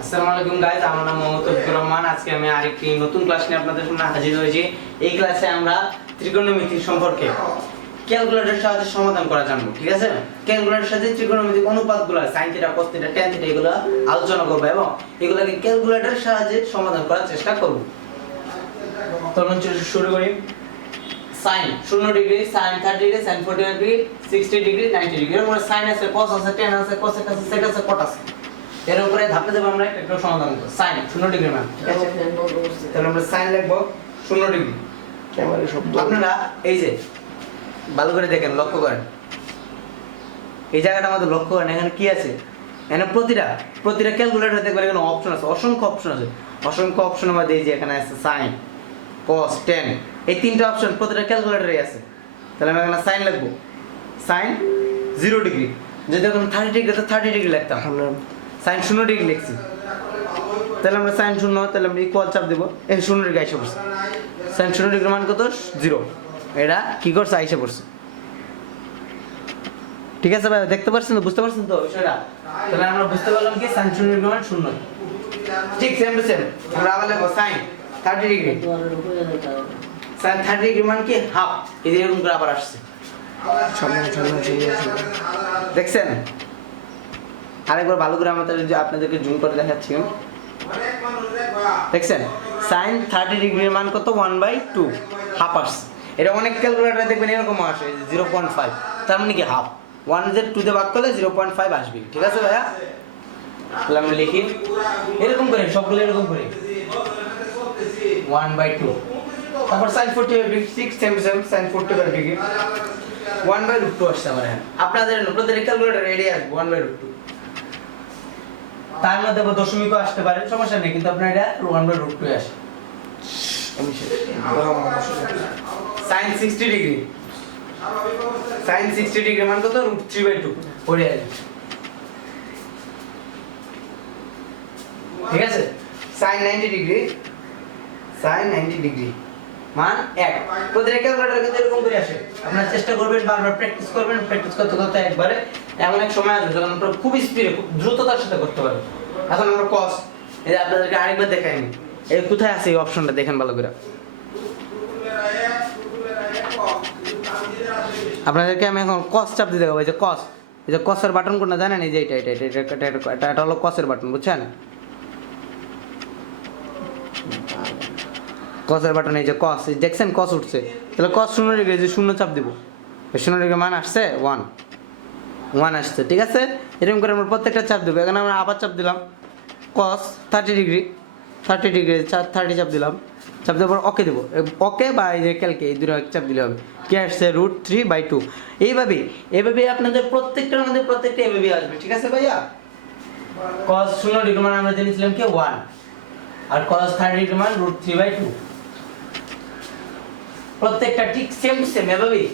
আসসালামু আলাইকুম গাইস, আমার নাম মোহাম্মদ তৌফিকুর রহমান। আজকে আমি আরেকটি নতুন ক্লাস নিয়ে আপনাদের সামনে হাজির হয়েছি। এই ক্লাসে আমরা ত্রিকোণমিতি সম্পর্কে ক্যালকুলেটরের সাহায্যে সমাধান করা জানবো। ঠিক আছে, ক্যালকুলেটরের সাহায্যে ত্রিকোণমিতিক অনুপাতগুলো sin theta cos theta tan theta এগুলো আলোচনা করব এবং এগুলোকে ক্যালকুলেটরের সাহায্যে সমাধান করার চেষ্টা করব। চলুন শুরু করি। sin 0 degree, sin 30 degree, sin 40 degree, 60 degree, 90 degree. এর উপরে sin আছে, cos আছে, tan আছে, cosec আছে, sec আছে, cot আছে। এর উপরে ধাপে ধাপে আমরা একটা সমাধান করব। sin 0 ডিগ্রি মান, ঠিক আছে? তাহলে আমরা sin লিখব 0 ডিগ্রি। ক্যামেরা শব্দ আপনারা এই যে ভালো করে দেখেন, লক্ষ্য করেন এই জায়গাটা আমাদের লক্ষ্য করেন। এখানে কি আছে? এখানে প্রতিটা ক্যালকুলেটর দেখবেন এখানে অপশন আছে, অসংখ্য অপশন আছে। অসংখ্য অপশনের মধ্যে এই যে এখানে আছে sin cos tan, এই তিনটা অপশন প্রতিটা ক্যালকুলেটরে আছে। তাহলে আমরা এখানে sin লিখব sin 0 ডিগ্রি। যদি এখন 30 ডিগ্রি তো 30 ডিগ্রি লিখতাম, sin 0 ডিগ্রি লিখছি। তাহলে আমরা sin 0, তাহলে আমরা ইকুয়াল চাপ দেব, এই 0 ডিগ্রি আইসা পড়ছে। sin 0 ডিগ্রি মান কত? 0। এটা কি করছে? আইসা পড়ছে। ঠিক আছে ভাই, দেখতে পাচ্ছেন তো, বুঝতে পারছেন তো বিষয়টা? তাহলে আমরা বুঝতে পারলাম কি sin 0 ডিগ্রি মান 0। ঠিক সেম টু সেম আমরা আবার লিখব sin 30 ডিগ্রি। sin 30 ডিগ্রি মান কি? হাফ। এই যে এরকম করে আবার আসছে, দেখছেন? আরেকবার ভালো করে আপনাদেরকে জুম করে দেখাচ্ছি। দেখছেন sin 30 ডিগ্রির মান কত? 1/2, হাফ আসছে। এটা অনেক ক্যালকুলেটরে দেখবেন এরকম আসে 0.5, তার মানে কি হাফ। 1 দিয়ে 2 দিয়ে ভাগ করলে 0.5 আসবে। ঠিক আছে ভাইয়া? তাহলে আমরা লিখি এরকম করে, সবগুলো এরকম করে 1/2। তারপর sin 45 degree 6 same sin 45 degree 1/2 আসছে আমার এখানে। আপনাদের ক্যালকুলেটর রেডি আসবে 1/2। তার মধ্যে দশমিকও আসতে পারে, সমস্যা নেই, কিন্তু আপনার এটা 1/2 আসে। sin 60 ডিগ্রি, sin 60 ডিগ্রি মান কত? √3/2 পড়ে আসবে। ঠিক আছে, sin 90 ডিগ্রি, sin 90 ডিগ্রি মান 1। প্রতিটা ক্যালকুলেটর কিন্তু এরকম করে আসে। আপনারা চেষ্টা করবেন, বারবার প্র্যাকটিস করবেন, প্র্যাকটিস করতে করতে একবারে এমন এক সময় আসবে যখন আপনারা খুব স্পিডে, খুব দ্রুততার সাথে করতে পারবেন। এখন আমরা cos, এই যে আপনাদেরকে আরেকবার দেখাইনি, এই কোথায় আছে এই অপশনটা দেখেন ভালো করে। আপনাদেরকে আমি এখন cos চাপ দিতে হবে। এই যে cos, এই যে cos এর বাটন কোনটা জানেন? এই যে এটা হলো cos এর বাটন, বুঝছেন? cos এর বাটন, এই যে cos, দেখছেন cos উঠছে। তাহলে cos 0 ডিগ্রি, যে 0 চাপ দিব, 0 ডিগ্রি মান আসছে 1 আসছে। ঠিক আছে, এরকম করে আমরা প্রত্যেকটা চাপ দেবো। এখানে আমরা আবার চাপ দিলাম cos 30 ডিগ্রি, 30 চাপ দিলাম। চাপ দেওয়ার পর ওকে দেবো, ওকে বা এই যে ক্যালকে, এই দুটো চাপ দিলে হবে। কি আসছে? √3/2। এইভাবেই আপনাদের প্রত্যেকটার মধ্যে প্রত্যেকটা এভাবেই আসবে। ঠিক আছে ভাইয়া? cos 0 ডিগ্রি মান আমরা জেনেছিলাম কি 1, আর cos 30 ডিগ্রি মান √3/2। প্রত্যেকটা ঠিক সেম এভাবেই,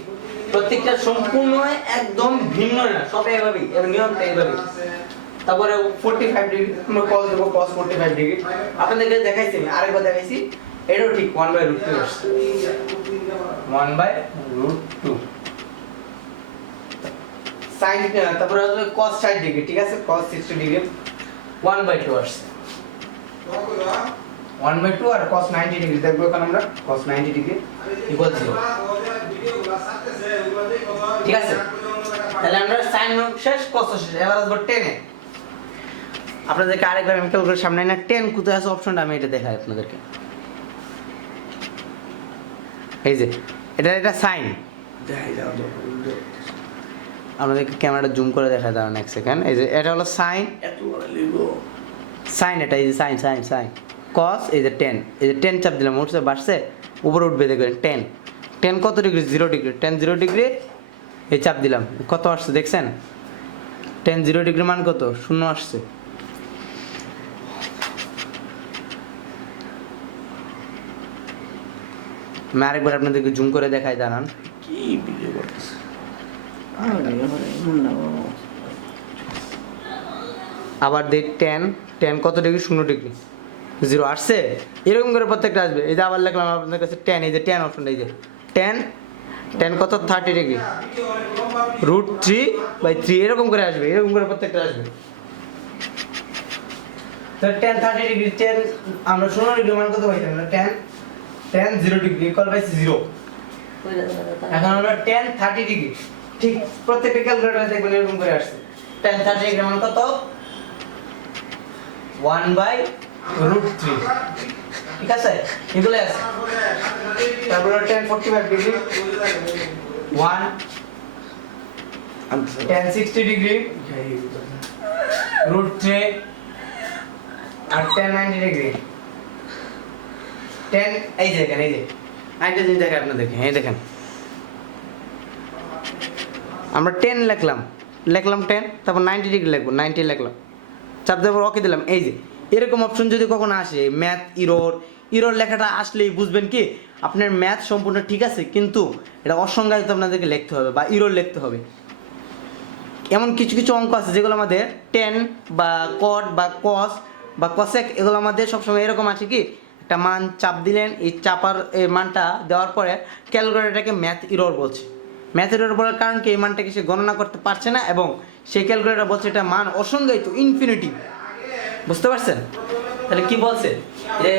প্রত্যেকটা সম্পূর্ণ একদম ভিন্ন না, সব এভাবেই, এর নিয়মটা এভাবেই। তারপরে 45 ডিগ্রি আমরা cos দেব, cos 45 ডিগ্রি আপনাদেরকে দেখাইছি, আমি আরেকবার দেখাইছি। এটাও ঠিক 1/2 আসছে, 1/2। sin, তারপরে আসলে cos 60 ডিগ্রি, ঠিক আছে, cos 60 ডিগ্রি 1/2 আসছে, 1/2। আর cos 90 ডিগ্রি দেখবো এখন আমরা, cos 90 ডিগ্রি ইকুয়াল 0। ঠিক আছে, তাহলে আমরা sin শেষ, cos শেষ, এবার আসবো tan এ। আপনাদেরকে আরেকবার আমি ক্যালকুলেটর সামনে না, tan কোথায় আছে অপশনটা আমি এটা দেখাই আপনাদেরকে। এই যে এটা sin, আপনাদেরকে ক্যামেরাটা জুম করে দেখাই, দাঁড়ান এক সেকেন্ড। এই যে এটা হলো sin, এটা এই যে sin cos, এই যে tan, এই যে tan চাপ দিলাম, উঠছে বাড়ছে, উপরে উঠবে, দেখবেন tan কত ডিগ্রি? 0 ডিগ্রি। tan 0 ডিগ্রি এই চাপ দিলাম, কত আসছে দেখছেন? tan 0 ডিগ্রি মান কত? 0 আসছে। আমি আরেকবার আপনাদেরকে জুম করে দেখাই, দাঁড়ান। কি ভিডিও করতেছে? আবার দেখ tan কত ডিগ্রি? 0 ডিগ্রি, 0 আসছে। এরকম করে প্রত্যেকটা আসবে। এই যে আবার লিখলাম আপনাদের কাছে tan, এই যে tan অপশন, এই যে tan কত? 30 ডিগ্রি, √3/3 এরকম করে আসবে, এরকম করে প্রত্যেকটা আসবে। তো tan 30 ডিগ্রি 10 আমরা 16 ডিগ্রি মান কত পাইছি আমরা tan 0 ডিগ্রি ইকুয়াল বাই 0 এখন আমরা tan 30 ডিগ্রি ঠিক প্রত্যেকটা ক্যালকুলেটরে দেখবেন এরকম করে আসছে tan 30 ডিগ্রি মান কত 1/√3 ঠিক আছে এগুলো আছে তারপর tan 45 ডিগ্রি 1 tan 60 ডিগ্রি √3 আর tan 90 ডিগ্রি 10 এই যে দেখেন এই যে আরেকটা জিনিস দেখেন আপনাদেরকে এই দেখেন আমরা 10 লিখলাম 10 তারপর 90 ডিগ্রি লিখবো 90 লিখলাম চাপ দেওয়ার ওকে দিলাম এই যে এরকম অপশন যদি কখনো আসে ম্যাথ ইরর লেখাটা আসলেই বুঝবেন কি আপনার ম্যাথ সম্পূর্ণ ঠিক আছে কিন্তু এটা অসংজ্ঞায়িত আপনাদেরকে লিখতে হবে বা ইরর লিখতে হবে এমন কিছু কিছু অঙ্ক আছে যেগুলো আমাদের টেন বা কট বা কস বা কসেক এগুলো আমাদের সবসময় এরকম আছে কি একটা মান চাপ দিলেন এই চাপার এই মানটা দেওয়ার পরে ক্যালকুলেটরটাকে ম্যাথ ইরর বলছে ম্যাথ ইরর বলার কারণ কি এই মানটাকে সে গণনা করতে পারছে না এবং সেই ক্যালকুলেটর বলছে এটা মান অসংজ্ঞায়িত ইনফিনিটিভ বুঝতে পারছেন তাহলে কি বলছে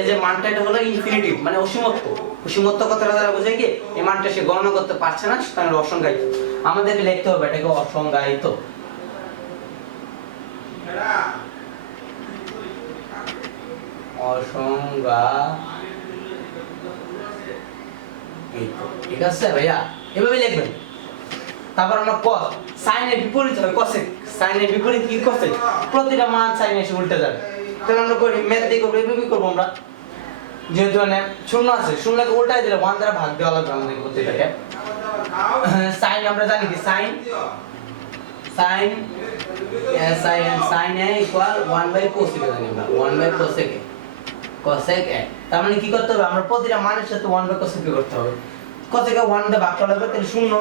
যে মানটা এটা হলো ইনফিনিটিভ মানে অসীমত্ব কথাটা দ্বারা বোঝায় কি এই মানটা সে গণনা করতে পারছে না কারণ অসংজ্ঞায়িত আমাদেরকে লিখতে হবে এটাকে অসংজ্ঞায়িত ঠিক আছে ভাইয়া এভাবে লিখবেন তারপর আমরা cos সাইনের বিপরীত হয় cosec সাইনের বিপরীত কি cosec প্রতিটা মান সাইন এসে উল্টে যাবে তাহলে আমরা করি ম্যাথ দিয়ে করব এভাবে করব আমরা যেহেতু মানে শূন্য আছে শূন্যকে উল্টাই দিলে 1 দ্বারা ভাগ দেওয়া লাগবে আমাদের প্রতিটাকে সাইন আমরা জানি কি sign sin a equal 1/cosec জানি আমরা 1/cosec cosec a তার মানে কি করতে হবে আমরা প্রতিটা মানের সাথে 1/cosec করতে হবে cosec এ 1 দিয়ে ভাগ করা হবে তাহলে শূন্য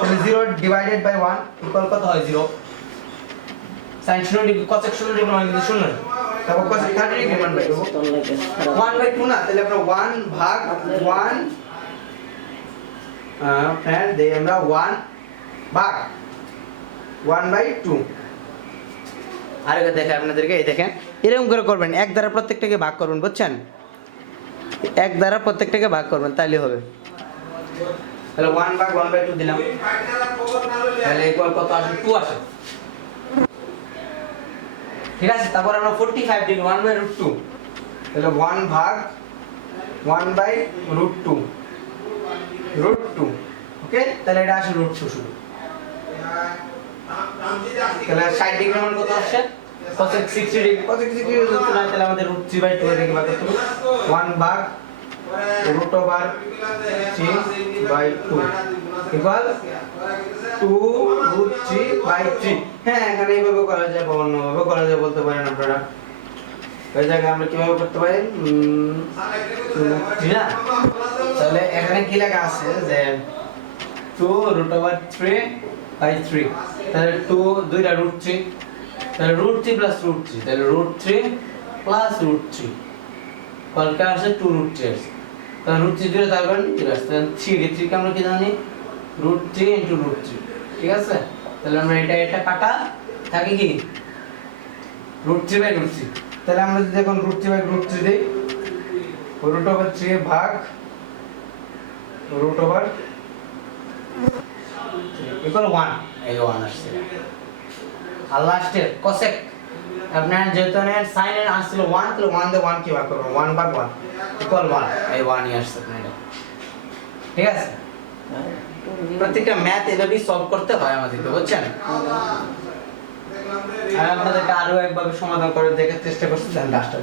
তাহলে 0 ডিভাইডেড বাই 1 ইকুয়াল কত হয় 0 sin 0 ডিগ্রি cosec 0 ডিগ্রি মানে কিন্তু শূন্য তারপর cosec 30 ডিগ্রি মান বাই 1/2 না তাহলে আমরা 1 ভাগ 1 ফ্রেন্ড দেই আমরা 1 ভাগ 1/2 আরেকটা দেখেন আপনাদেরকে এই দেখেন এরকম করে করবেন এক দ্বারা প্রত্যেকটাকে ভাগ করবেন বুঝছেন এক দ্বারা প্রত্যেকটাকে ভাগ করবেন তাহলে হবে তাহলে 1 ভাগ 1/2 দিলাম তাহলে ইকুয়াল কত আসে 2 আসে ঠিক আছে তারপর আমরা 45 ডিগ্রি 1/√2 তাহলে 1 ভাগ 1/√2 √2 ওকে তাহলে এটা আসে √2 শুধু তাহলে 60 ডিগ্রি মান কত আসছে cosec 60 ডিগ্রি cosec 60 ডিগ্রি যদি না তাহলে আমাদের √3/2 এর দিকে ভাগ করতে হবে 1 ভাগ √3/2 ইকুয়াল 2√3/3 হ্যাঁ এখানে এইভাবে করা যায় বা অন্যভাবে করা যায় বলতে পারেন আপনারা এই জায়গায় আমরা কিভাবে করতে পারি না তাহলে এখানে কি লেখা আছে যে 2√3/3 তাহলে 2 দুইটা √3 তাহলে √3 + √3 তাহলে √3 + √3 কলকা আসে 2√3 আসে তাহলে √3 দিয়ে তারপর 3 আসে তাহলে 3 কে আমরা কি জানি √3 * √3 ঠিক আছে তাহলে আমরা এটা কাটা থাকে কি √3/√3 তাহলে আমরা যদি এখন √3/√3 দেই √3 ভাগ √3 ইকুয়াল 1 এই 1 আসছে আর লাস্টে cosec আপনার যেহেতু নেন sin এর আসছিল 1 তাহলে 1 দিয়ে 1 কি ভাগ করব 1 ভাগ 1 ইকুয়াল 1 এই 1 ই আসছে আপনার ঠিক আছে প্রত্যেকটা ম্যাথ এভাবেই সলভ করতে হয় আমাদেরকে বুঝছেন আর আপনাদেরকে আরো একভাবে সমাধান করে দেখার চেষ্টা করছি দেন লাস্টটা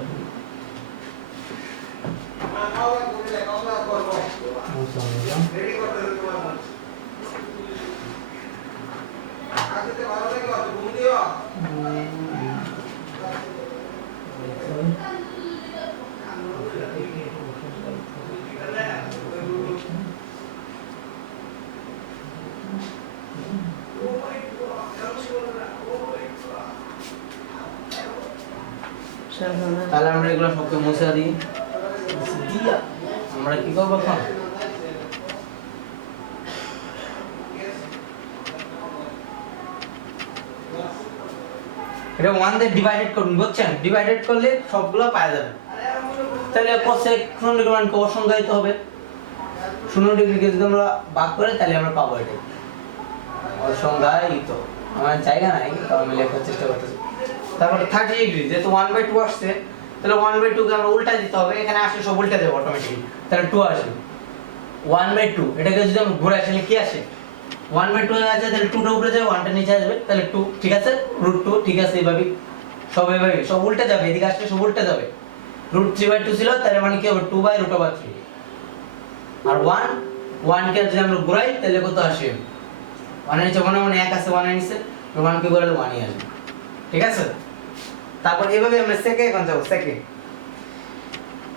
তাহলে আমরা এগুলো সবকে মুছে দিই দিয়া আমরা কি করব এখন এটা 1 দিয়ে ডিভাইডেড করুন, বুঝছেন? ডিভাইডেড করলে সবগুলো পাওয়া যাবে। তাহলে cosec 0 ডিগ্রি মানকে অসংজ্ঞায়িত হবে। 0 ডিগ্রিকে যদি আমরা ভাগ করে তাহলে আমরা পাবো এটা অসংজ্ঞায়িত। আমার জায়গা নাই, তাও আমি লেখার চেষ্টা করতেছি। তারপরে 30 ডিগ্রি, যেহেতু 1/2 আসছে, তাহলে 1/2 কে আমরা উল্টা দিতে হবে। এখানে আসলে সব উল্টা দেব অটোমেটিক্যালি, তাহলে 2 আসবে। 1/2 এটাকে যদি আমরা ঘুরে আসলে কি আসে? 1/2 আছে, তাহলে 2 টা উপরে যাবে, 1 টা নিচে আসবে, তাহলে 2, ঠিক আছে? √2, ঠিক আছে? এইভাবে সব উল্টে যাবে, এদিকে আসলে সব উল্টে যাবে। √3/2 ছিল, তার মানে কি হবে? 2/√3। আর 1 কে যদি আমরা ঘুরাই তাহলে কত আসে? 1 এর নিচে মনে 1 আছে, 1 এর নিচে 1 কে ঘুরালে 1ই আসবে, ঠিক আছে? তারপর এইভাবে আমরা সেকে এখন যাব, সেকে।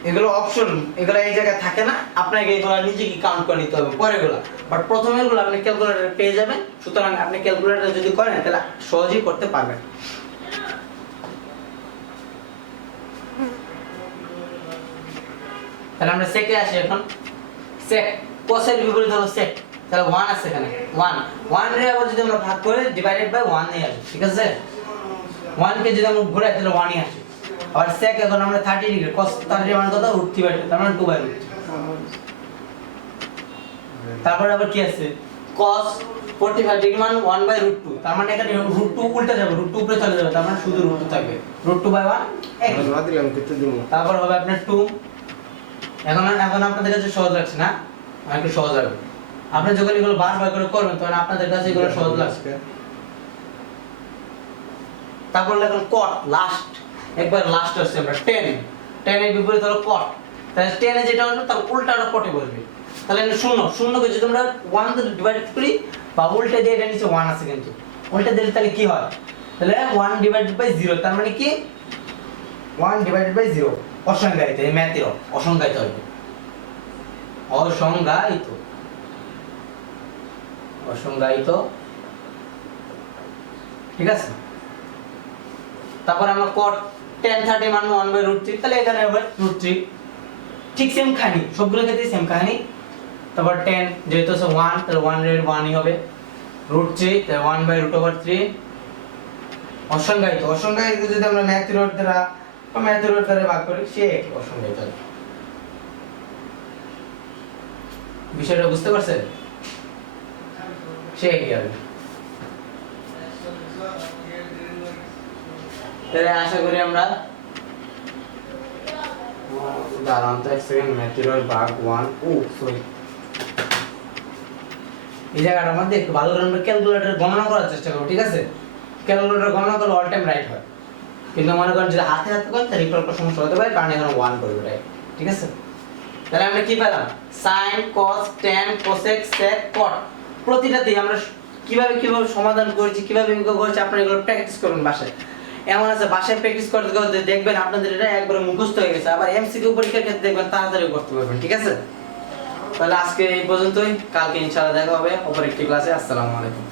এগুলো অপশন, এগুলো এই জায়গায় থাকে না, আপনাকে এগুলো নিজে কি কাউন্ট করে নিতে হবে পরেগুলো। বাট প্রথমে এগুলো আপনি ক্যালকুলেটরে পেয়ে যাবেন, সুতরাং আপনি ক্যালকুলেটরে যদি করেন তাহলে সহজেই করতে পারবেন। তাহলে আমরা সেকে আসি এখন। সেক cos এর বিপরীত হলো sec, তাহলে 1 আছে এখানে, 1 এর আবার যদি আমরা ভাগ করে ডিভাইডেড বাই 1 নিয়ে আসি, ঠিক আছে? 1 কে যদি আমরা ঘুরাই তাহলে 1 ই আসে। আর sec এখন আমরা 30 ডিগ্রি, cos 30 মান কত? √3/2, তার মানে 2/√3। তারপর আবার কি আছে? cos 45 ডিগ্রি মান 1/√2, তার মানে এখানে √2 উল্টা যাবে, √2 উপরে চলে যাবে, তার মানে শুধু √2 থাকবে। √2/1 এক। না দিলাম কত দিব? তারপর হবে আপনার 2। এখন আপনাদের কাছে সহজ লাগছে না? একটু সহজ হবে। আপনি যখন এগুলো বারবার করে করবেন তখন আপনাদের কাছে এগুলো সহজ লাগবে। তারপর লেখেন cot, লাস্ট, একবার লাস্ট আসছে আমরা 10 এর বিপরীত হলো cot, তাহলে 10 এ যেটা হলো তার উল্টাটা cot-এ বসবে। তাহলে 0 কে যদি আমরা 1 দিয়ে ডিভাইড করি বা উল্টে দিয়ে, এটা নিচে 1 আছে কিন্তু উল্টে দিলে তাহলে কি হয়? তাহলে 1/0, তার মানে কি 1/0 অসংজ্ঞায়িত। এই ম্যাথের অসংজ্ঞায়িত হবে, অসংজ্ঞায়িত, ঠিক আছে? তারপর আমরা cot 10 30 মান 1/√3, তাহলে এখানে হবে √3, ঠিক সেম কাহিনী, সবগুলো ক্ষেত্রে সেম কাহিনী। তারপর 10 যেহেতু আছে 1, তাহলে 1 এর 1 ই হবে, √3 তাহলে 1/√3। অসংজ্ঞায়িত যদি আমরা ম্যাথের দ্বারা ভাগ করি সে একই অসংজ্ঞায়িত হবে। বিষয়টা বুঝতে পারছেন? সে একই হবে। তাহলে আশা করি আমরা দাঁড়ান তো এক সেকেন্ড, ম্যাথেরিয়াল ভাগ 1, সরি, এই জায়গাটার মধ্যে একটু ভালো করে আমরা ক্যালকুলেটর গণনা করার চেষ্টা করব, ঠিক আছে? ক্যালকুলেটর গণনা করলে অল টাইম রাইট হয়, কিন্তু মনে করেন যদি হাতে করেন তাহলে একটু অল্প সমস্যা হতে পারে, কারণ এখানে 1 করবে, রাইট? ঠিক আছে? তাহলে আমরা কি পেলাম? sin, cos, tan, cosec, sec, cot, প্রতিটাতেই আমরা কিভাবে সমাধান করেছি, কিভাবে করেছি, আপনারা এগুলো প্র্যাকটিস করুন বাসায়। এমন আছে বাসায় প্র্যাকটিস করতে করতে দেখবেন আপনাদের এটা একবারে মুখস্থ হয়ে গেছে, আবার এমসিকিউ পরীক্ষার ক্ষেত্রে দেখবেন তাড়াতাড়ি করতে পারবেন, ঠিক আছে? তাহলে আজকে এই পর্যন্তই, কালকে ইনশাআল্লাহ দেখা হবে অপর একটি ক্লাসে। আসসালামু আলাইকুম।